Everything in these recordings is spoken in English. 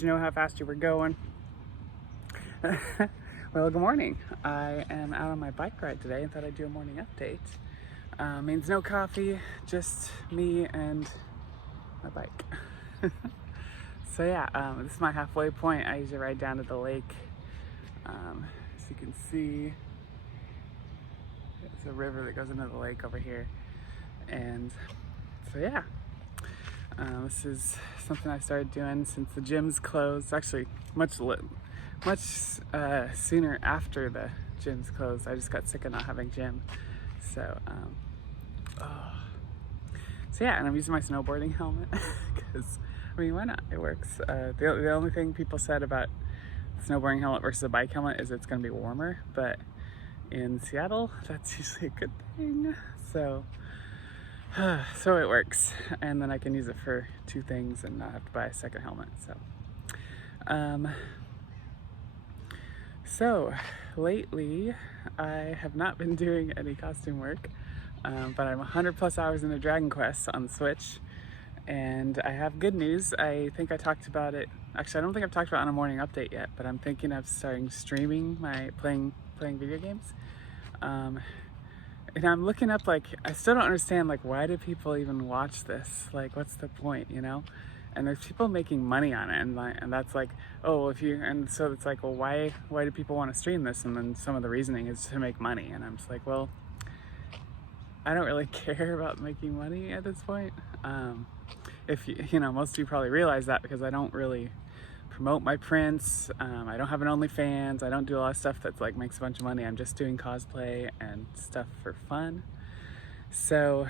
Did you know how fast you were going? Well, good morning. I am out on my bike ride today and thought I'd do a morning update. Means no coffee, just me and my bike. So yeah, this is my halfway point. I usually ride down to the lake. As you can see, it's a river that goes into the lake over here. And so yeah, this is something I started doing since the gym's closed. Actually, much sooner after the gym's closed. I just got sick of not having gym. So yeah, and I'm using my snowboarding helmet because, I mean, why not? It works. The only thing people said about the snowboarding helmet versus a bike helmet is it's going to be warmer, but in Seattle, that's usually a good thing. So it works, and then I can use it for two things and not have to buy a second helmet. So lately I have not been doing any costume work, but I'm 100+ hours into Dragon Quest on the Switch, and I have good news. I think I talked about it. Actually, I don't think I've talked about it on a morning update yet, but I'm thinking of starting streaming my playing video games. And I'm looking up, like, I still don't understand, like, why do people even watch this? Like, what's the point, you know? And there's people making money on it, and that's like, oh, and so it's like, well, why do people want to stream this? And then some of the reasoning is to make money, and I'm just like, well, I don't really care about making money at this point. If you know, most of you probably realize that because I don't really promote my prints. I don't have an OnlyFans. I don't do a lot of stuff that's like makes a bunch of money. I'm just doing cosplay and stuff for fun. So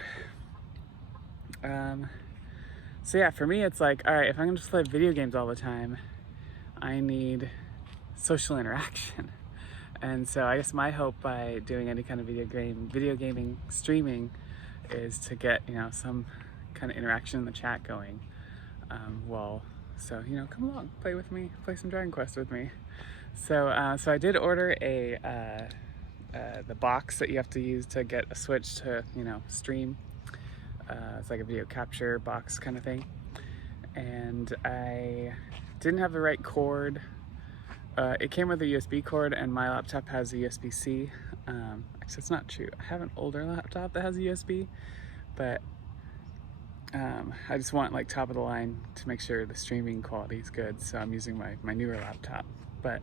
yeah, for me, it's like, all right, if I'm gonna just play video games all the time, I need social interaction. And so I guess my hope by doing any kind of video gaming streaming is to get, you know, some kind of interaction in the chat going. So, you know, come along, play with me, play some Dragon Quest with me. So I did order the box that you have to use to get a Switch to, you know, stream. It's like a video capture box kind of thing. And I didn't have the right cord. It came with a USB cord, and my laptop has a USB-C. Actually, it's not true. I have an older laptop that has a USB, but I just want like top of the line to make sure the streaming quality is good, so I'm using my newer laptop. But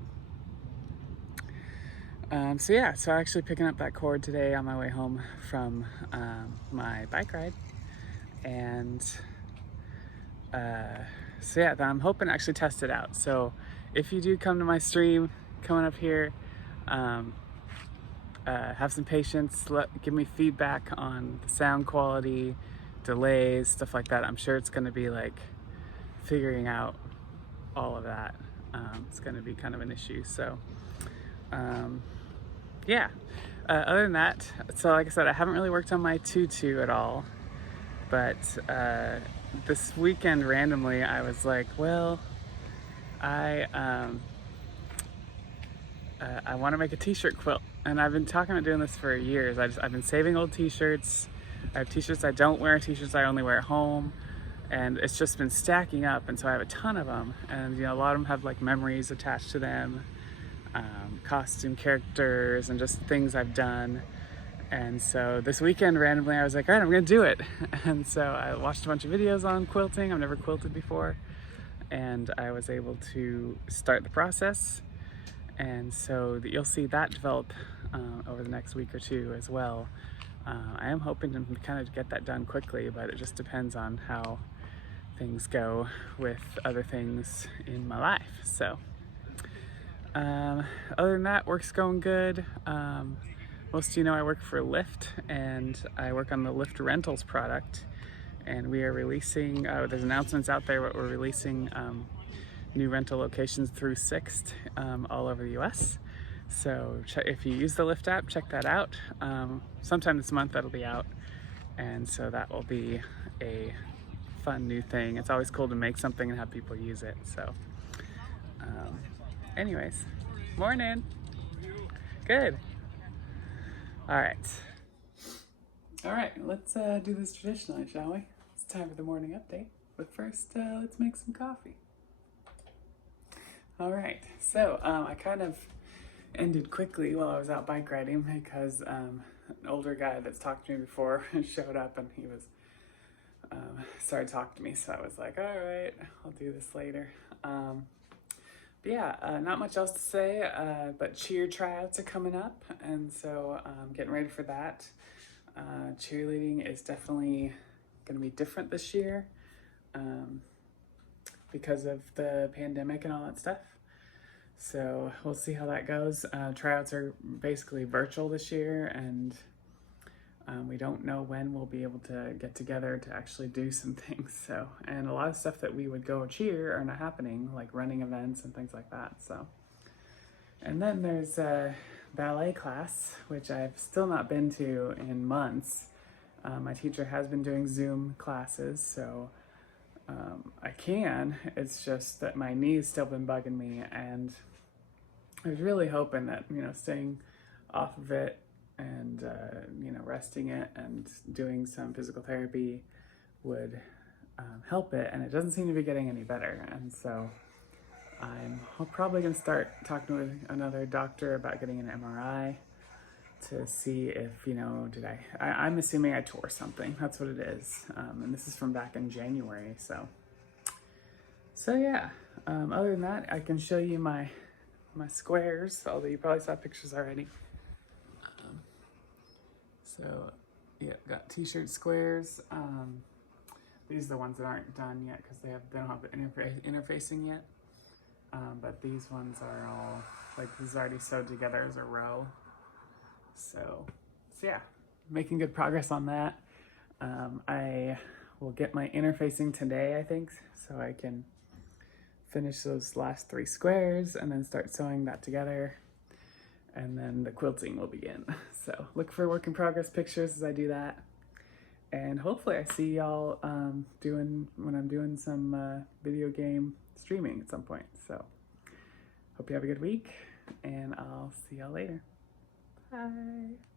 so yeah, so I'm actually picking up that cord today on my way home from my bike ride, and so yeah, I'm hoping to actually test it out. So if you do come to my stream coming up here, have some patience, give me feedback on the sound quality, delays, stuff like that. I'm sure it's going to be like figuring out all of that. It's going to be kind of an issue. So yeah, other than that, so like I said, I haven't really worked on my tutu at all, but this weekend randomly I was like, well, I want to make a t-shirt quilt, and I've been talking about doing this for years. I've been saving old t-shirts. I have t-shirts I don't wear, t-shirts I only wear at home, and it's just been stacking up, and so I have a ton of them, and you know, a lot of them have like memories attached to them, costume characters, and just things I've done. And so this weekend randomly I was like, all right, I'm gonna do it. And so I watched a bunch of videos on quilting. I've never quilted before, and I was able to start the process. And so you'll see that develop over the next week or two as well. I am hoping to kind of get that done quickly, but it just depends on how things go with other things in my life. So other than that, work's going good. Most of you know I work for Lyft, and I work on the Lyft Rentals product, and we are releasing, there's announcements out there, but we're releasing new rental locations through Sixt all over the US. So if you use the Lyft app, check that out. Sometime this month that'll be out, and so that will be a fun new thing. It's always cool to make something and have people use it. So anyways, morning. Good. All right, let's do this traditionally, shall we? It's time for the morning update, but first let's make some coffee. All right, so I kind of ended quickly while I was out bike riding because an older guy that's talked to me before showed up and he was started talking to me. So I was like, all right, I'll do this later. But yeah, not much else to say, but cheer tryouts are coming up, and so I'm getting ready for that. Cheerleading is definitely going to be different this year because of the pandemic and all that stuff. So we'll see how that goes. Tryouts are basically virtual this year, and we don't know when we'll be able to get together to actually do some things. So, and a lot of stuff that we would go cheer are not happening, like running events and things like that. So, and then there's a ballet class, which I've still not been to in months. My teacher has been doing Zoom classes, so I can. It's just that my knee's still been bugging me, and I was really hoping that, staying off of it and, resting it and doing some physical therapy would help it, and it doesn't seem to be getting any better. And so I'm probably going to start talking with another doctor about getting an MRI to see if, I'm assuming I tore something. That's what it is. And this is from back in January. So yeah, other than that, I can show you my squares, although you probably saw pictures already. So yeah, got t-shirt squares. These are the ones that aren't done yet because they don't have the interfacing yet. But these ones are all, this is already sewed together as a row. So yeah, making good progress on that. I will get my interfacing today, I think, so I can finish those last 3 squares and then start sewing that together. And then the quilting will begin. So look for work in progress pictures as I do that. And hopefully I see y'all when I'm doing some video game streaming at some point. So hope you have a good week, and I'll see y'all later. Bye.